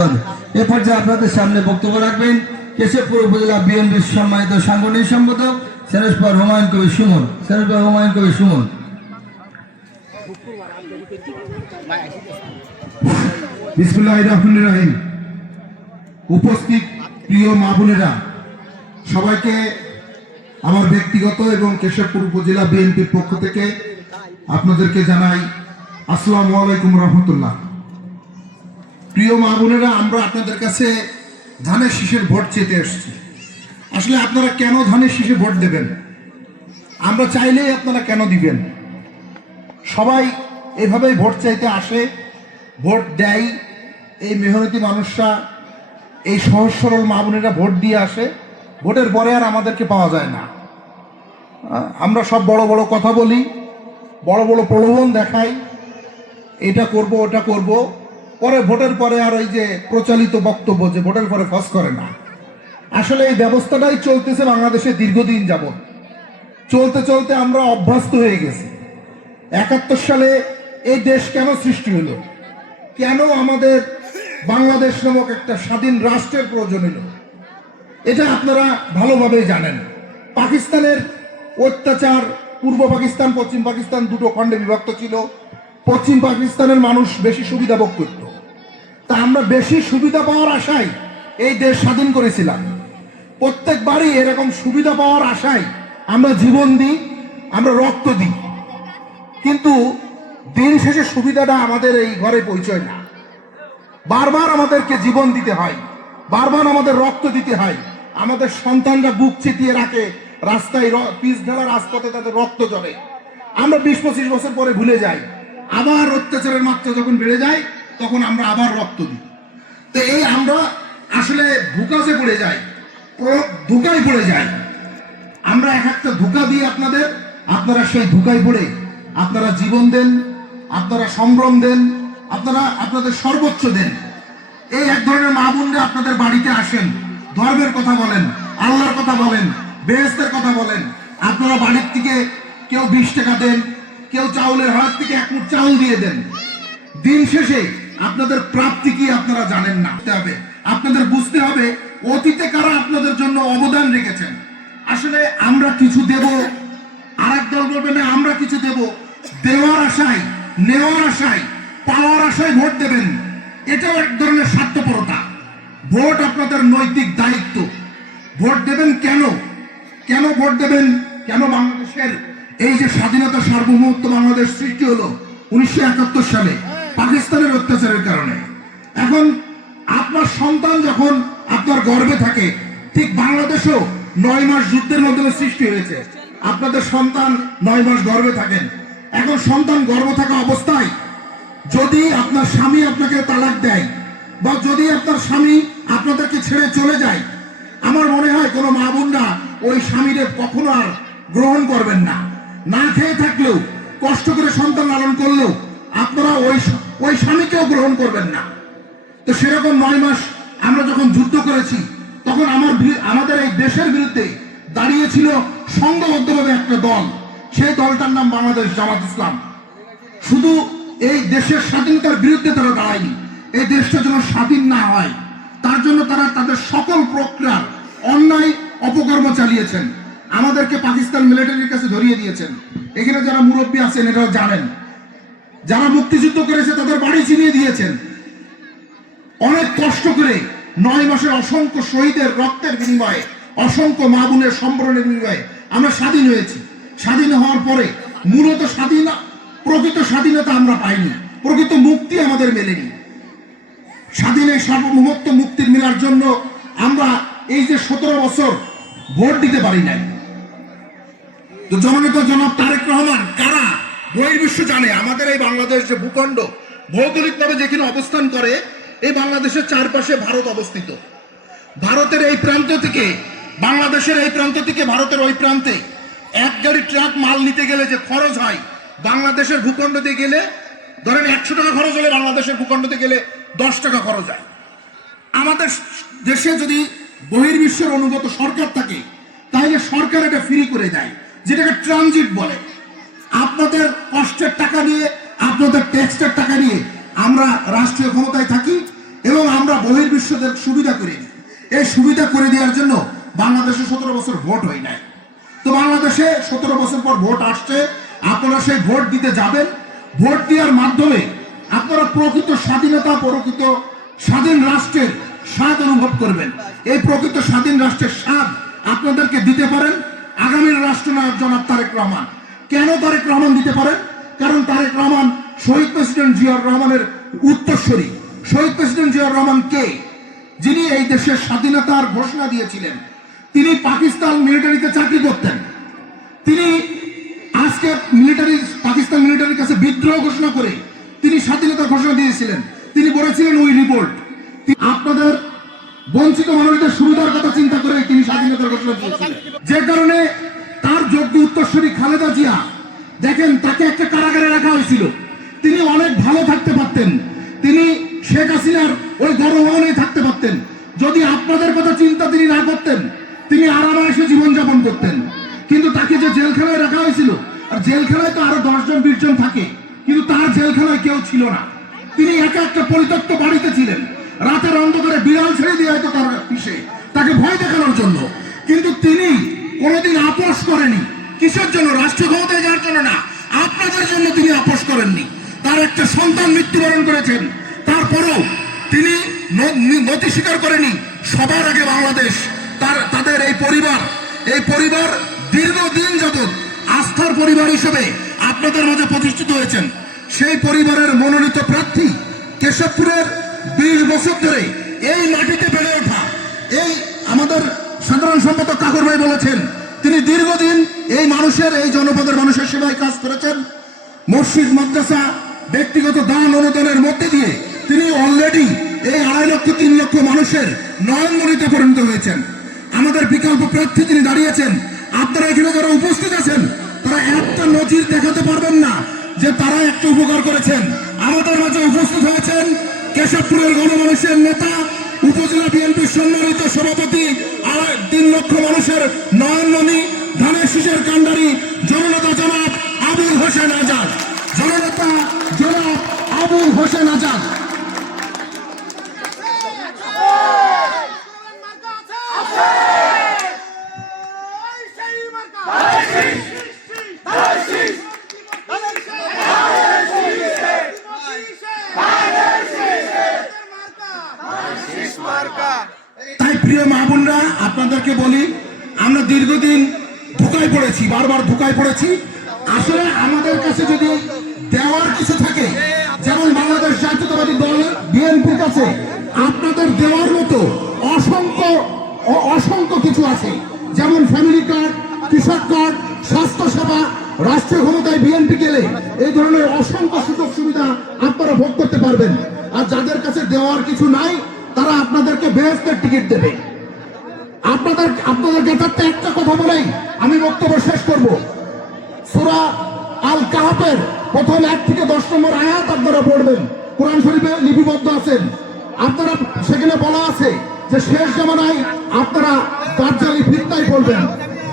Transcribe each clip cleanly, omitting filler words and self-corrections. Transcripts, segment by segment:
এ পর্যায়ে আপনাদের সামনে বক্তব্য রাখবেন কেশবপুর উপজেলা বিএনপির সম্মানিত সাংগঠনিক সম্পাদক সেনেস্পর হুমায়ুন কবির সুমন। বিসমিল্লাহির রহমানির রহিম। উপস্থিত প্রিয় মা বোনেরা, সবাইকে আমার ব্যক্তিগত এবং কেশবপুর উপজেলা বিএনপির পক্ষ থেকে আপনাদেরকে জানাই আসসালামু আলাইকুম রহমতুল্লাহ। প্রিয় মা বোনেরা, আমরা আপনাদের কাছে ধানের শীষের ভোট চেতে এসেছি। আসলে আপনারা কেন ধানের শীষে ভোট দেবেন, আমরা চাইলেই আপনারা কেন দিবেন? সবাই এভাবেই ভোট চাইতে আসে, ভোট দেয়। এই মেহনতি মানুষরা, এই সহজ সরল মা বোনেরা ভোট দিয়ে আসে, ভোটের পরে আর আমাদেরকে পাওয়া যায় না। আমরা সব বড় বড় কথা বলি, বড় বড় প্রলোভন দেখাই, এটা করব ওটা করব, পরে ভোটের পরে আর ওই যে প্রচলিত বক্তব্য যে ভোটের পরে ফস করে না। আসলে এই ব্যবস্থাটাই চলতেছে বাংলাদেশে দীর্ঘদিন যাবত। চলতে চলতে আমরা অভ্যস্ত হয়ে গেছি। 71 সালে এই দেশ কেন সৃষ্টি হলো, কেন আমাদের বাংলাদেশ নামক একটা স্বাধীন রাষ্ট্রের প্রয়োজন হলো, এটা আপনারা ভালোভাবেই জানেন। পাকিস্তানের অত্যাচার, পূর্ব পাকিস্তান পশ্চিম পাকিস্তান দুটো খণ্ডে বিভক্ত ছিল। পশ্চিম পাকিস্তানের মানুষ বেশি সুবিধা ভোগ করত, তা আমরা বেশি সুবিধা পাওয়ার আশায় এই দেশ স্বাধীন করেছিলাম। প্রত্যেকবারই এরকম সুবিধা পাওয়ার আশায় আমরা জীবন দিই, আমরা রক্ত দিই, কিন্তু দিন শেষে সুবিধাটা আমাদের এই ঘরে পৌঁছয় না। বারবার আমাদেরকে জীবন দিতে হয়, বারবার আমাদের রক্ত দিতে হয়। আমাদের সন্তানরা বুক চিতিয়ে রাখে, রাস্তায় পিচ ঢালা রাজপথে তাদের রক্ত ঝরে। আমরা 20-25 বছর পরে ভুলে যাই, আবার অত্যাচারের মাত্রা যখন বেড়ে যায় তখন আমরা আবার রক্ত দিই। তো এই আমরা আসলে ধোঁকাতে পড়ে যাই, ধোঁকায় পড়ে যাই। আমরা এক একটা ধোঁকা দিয়ে আপনারা সেই ধোঁকায় পড়ে আপনারা জীবন দেন, আপনারা সম্ভ্রম দেন, আপনারা আপনাদের সর্বোচ্চ দেন। এই এক ধরনের মা বোনরা আপনাদের বাড়িতে আসেন, ধর্মের কথা বলেন, আল্লাহর কথা বলেন, বেহেশতের কথা বলেন। আপনারা বাড়ির থেকে কেউ 20 টাকা দেন, কেউ চাউলের হাত থেকে 1 মুঠ চাউল দিয়ে দেন। দিন শেষে আপনাদের প্রাপ্তি কি আপনারা জানেন না। আপনাদের বুঝতে হবে অতীতে কারা আপনাদের জন্য অবদান রেখেছেন। আসলে আমরা কিছু দেব, আর এক দল বলবে না আমরা কিছু দেব, দেওয়ার আশায়, নেওয়ার আশায়, পাওয়ার আশায় ভোট দেবেন, এটাও এক ধরনের স্বার্থপরতা। ভোট আপনাদের নৈতিক দায়িত্ব। ভোট দেবেন কেন, কেন ভোট দেবেন, কেন বাংলাদেশের এই যে স্বাধীনতা সার্বভৌমত্ব বাংলাদেশ সৃষ্টি হলো 1971 সালে পাকিস্তানের অত্যাচারের কারণে। এখন আপনার সন্তান যখন আপনার গর্ভে থাকে, ঠিক বাংলাদেশও 9 মাস যুদ্ধের মাধ্যমে সৃষ্টি হয়েছে। আপনাদের সন্তান 9 মাস গর্ভে থাকেন। এখন সন্তান গর্ভ থাকা অবস্থায় যদি আপনার স্বামী আপনাকে তালাক দেয়, বা যদি আপনার স্বামী আপনাদেরকে ছেড়ে চলে যায়, আমার মনে হয় কোনো মা বোনরা ওই স্বামীদের কখনো আর গ্রহণ করবেন না। না খেয়ে থাকলেও, কষ্ট করে সন্তান লালন করলেও আপনারা ওই স্বামীকেও গ্রহণ করবেন না। তো সেরকম 9 মাস আমরা যখন যুদ্ধ করেছি, তখন আমাদের এই দেশের বিরুদ্ধে দাঁড়িয়েছিল সংঘবদ্ধভাবে একটা দল। সেই দলটার নাম বাংলাদেশ জামাত ইসলাম। শুধু এই দেশের স্বাধীনতার বিরুদ্ধে তারা দাঁড়ায়নি, এই দেশটা যেন স্বাধীন না হয় তার জন্য তারা তাদের সকল প্রক্রিয়ার অন্যায় অপকর্ম চালিয়েছেন। আমাদেরকে পাকিস্তান মিলিটারির কাছে ধরিয়ে দিয়েছেন। এখানে যারা মুরব্বী আছেন এটাও জানেন, যারা মুক্তিযুদ্ধ করেছে তাদের বাড়ি ছিনিয়ে দিয়েছেন। অনেক কষ্ট করে 9 মাসের অসংখ্য শহীদের রক্তের বিনিময়ে, অসংখ্য মা বোনের সম্বরণের বিনিময়ে আমরা স্বাধীন হয়েছি। স্বাধীন হওয়ার পরে মূলত প্রকৃত স্বাধীনতা আমরা পাইনি, প্রকৃত মুক্তি আমাদের মেলেনি। স্বাধীনের সার্বভৌমত্ব মুক্তির মেলার জন্য আমরা এই যে 17 বছর ভোট দিতে পারি নাই। তো জননেতা জনাব তারেক রহমান কারা, বহির্বিশ্ব জানে আমাদের এই বাংলাদেশ যে ভূখণ্ড ভৌগোলিকভাবে যেখানে অবস্থান করে, এই বাংলাদেশের চারপাশে ভারত অবস্থিত। ভারতের এই প্রান্ত থেকে, বাংলাদেশের এই প্রান্ত থেকে ভারতের ওই প্রান্তে 1 গাড়ি ট্রাক মাল নিতে গেলে যে খরচ হয়, বাংলাদেশের ভূখণ্ড দিয়ে গেলে ধরেন 100 টাকা খরচ হলে বাংলাদেশের ভূখণ্ডতে গেলে 10 টাকা খরচ হয়। আমাদের দেশে যদি বহির্বিশ্বের অনুগত সরকার থাকে, তাহলে সরকার এটা ফ্রি করে দেয়, যেটাকে ট্রানজিট বলে। আপনাদের কষ্টের টাকা নিয়ে, আপনাদের ট্যাক্সের টাকা নিয়ে আমরা রাষ্ট্রীয় ক্ষমতায় থাকি, এবং আমরা বহির্বিশ্বদের সুবিধা করে দিই। এই সুবিধা করে দেওয়ার জন্য বাংলাদেশে 17 বছর ভোট হয় নাই। তো বাংলাদেশে 17 বছর পর ভোট আসছে, আপনারা সেই ভোট দিতে যাবেন। ভোট দেওয়ার মাধ্যমে আপনারা প্রকৃত স্বাধীনতা, প্রকৃত স্বাধীন রাষ্ট্রের স্বাদ অনুভব করবেন। এই প্রকৃত স্বাধীন রাষ্ট্রের স্বাদ আপনাদেরকে দিতে পারেন আগামীর রাষ্ট্রনায়ক জনাব তারেক রহমান। কেন তারেক রহমান দিতে পারেন? কারণ তারেক রহমান শহীদ প্রেসিডেন্ট জিয়াউর রহমানের উত্তরসূরি। শহীদ প্রেসিডেন্ট জিয়াউর রহমান কে? যিনি এই দেশের স্বাধীনতার ঘোষণা দিয়েছিলেন। তিনি পাকিস্তান মিলিটারিতে চাকরি করতেন। তিনি আজকে পাকিস্তান মিলিটারির কাছে বিদ্রোহ ঘোষণা করে তিনি স্বাধীনতার ঘোষণা দিয়েছিলেন। তিনি বলেছিলেন উই রিভোল্ট। আপনাদের বঞ্চিত মানুষদের সুবিধার কথা চিন্তা করে তিনি স্বাধীনতার ঘোষণা দিয়েছিলেন। যে কারণে তার যোগ্য উত্তরসূরি খালেদা জিয়া, দেখেন তাকে একটা কারাগারে রাখা হয়েছিল। তিনি অনেক ভালো থাকতে পারতেন, তিনি শেখ হাসিনার ওই গণভবনে থাকতে পারতেন যদি আপনাদের কথা চিন্তা তিনি না করতেন। তিনি আরামায়েশে জীবনযাপন করতেন। কিন্তু তাকে যে জেলখানায় রাখা হয়েছিল, আর জেলখানায় তো আরো 10 জন 20 জন থাকে, কিন্তু তার জেলখানায় কেউ ছিল না। তিনি একা একটা পরিত্যক্ত বাড়িতে ছিলেন। রাতের অন্ধকারে বিড়াল ছেড়ে দিয়ে হয়তো তার পিছে, তাকে ভয় দেখানোর জন্য। কিন্তু তিনি কোনোদিন আপোষ করেনি। কিসের জন্য? রাষ্ট্র ক্ষমতায় যাওয়ার জন্য না, আপনাদের জন্য তিনি আপোষ করেননি। তার একটা সন্তান মৃত্যুবরণ করেছেন, তারপরও তিনি নতি স্বীকার করেনি। সবার আগে বাংলাদেশ। তাদের এই পরিবার দীর্ঘদিন যাবৎ আস্থার পরিবার হিসেবে আপনাদের মাঝে প্রতিষ্ঠিত হয়েছেন। সেই পরিবারের মনোনীত প্রার্থী, কেশবপুরের 20 বছর ধরে এই মাটিতে বেড়ে ওঠা এই আমাদের সাধারণ সম্পাদক কাকুর ভাই বলেছেন, তিনি দীর্ঘদিন এই মানুষের, এই জনপদের মানুষের সেবায় কাজ করেছেন। মসজিদ, মাদ্রাসা, ব্যক্তিগত দান অনুদানের মধ্যে দিয়ে তিনি অলরেডি এই 2.5 লক্ষ 3 লক্ষ মানুষের নয়নমণিতে পরিণত হয়েছেন। আমাদের বিকল্প প্রার্থী তিনি দাঁড়িয়েছেন। আপনারা এখানে যারা উপস্থিত আছেন, তারা একটা নজির দেখাতে পারবেন না যে তারা একটু উপকার করেছেন। আমাদের মাঝে উপস্থিত হয়েছেন কেশবপুরের গণমানুষের নেতা, উপজেলা বিএনপির সম্মানিত সভাপতি, 3 লক্ষ মানুষের নয়নমণি, ধানের শীষের কান্ডারি জননেতা জনাব আবুল হোসেন আজাদ। জননেতা জনাব আবুল হোসেন আজাদ। তাই প্রিয় মা বোনরা, আপনাদেরকে বলি, আমরা দীর্ঘদিন ধোঁকায় পড়েছি, বারবার ধোঁকায় পড়েছি। আসলে আমাদের কাছে যদি দেওয়ার কিছু থাকে, যেমন বাংলাদেশ জাতীয়তাবাদী দল বিএনপির কাছে আপনাদের দেওয়ার মতো অসংখ্য কিছু আছে। যেমন ফ্যামিলি কার্ড, কৃষক কার্ড, স্বাস্থ্য সেবা, রাষ্ট্রীয় ক্ষমতায় বিএনপি গেলে এই ধরনের অসংখ্য সুযোগ সুবিধা আপনারা ভোগ করতে পারবেন। আর যাদের কাছে দেওয়ার কিছু নাই, তারা আপনাদেরকে বেহেশতের টিকিট দেবে। আপনাদের জ্ঞাতার্থে একটা কথা বলেই আমি বক্তব্য শেষ করব। সূরা আল কাহাফের প্রথম 1 থেকে 10 নম্বর আয়াত আপনারা পড়বেন, কোরআন শরীফে লিপিবদ্ধ আছেন। আপনারা সেখানে বলা আছে যে শেষ জামানায় আপনারা দাজ্জালি ফিতনায় পড়বেন।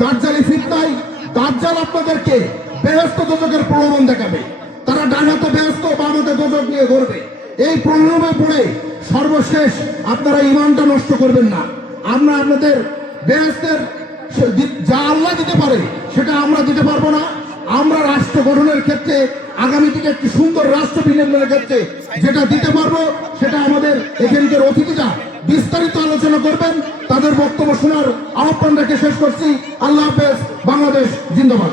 দাজ্জালি ফিতনায় দাজ্জাল আপনাদেরকে বেহেশত দোজখের প্রলোভন দেখাবে। তারা ডান হাতে বেহেশত, বাম হাতে দোজখ নিয়ে ঘুরবে। এই প্রলোভনে পড়ে সর্বশেষ আপনারা ঈমানটা নষ্ট করবেন না। আমরা আপনাদের বেহেশতের যা আল্লাহ দিতে পারে সেটা আমরা দিতে পারবো না। আমরা রাষ্ট্র গঠনের ক্ষেত্রে, আগামী থেকে একটি সুন্দর রাষ্ট্র বিনির্মাণের ক্ষেত্রে যেটা দিতে পারবো, সেটা আমাদের এখানকার অতিথিরা বিস্তারিত আলোচনা করবেন। তাদের বক্তব্য শোনার আহ্বান রেখে শেষ করছি। আল্লাহ হাফেজ। বাংলাদেশ জিন্দাবাদ।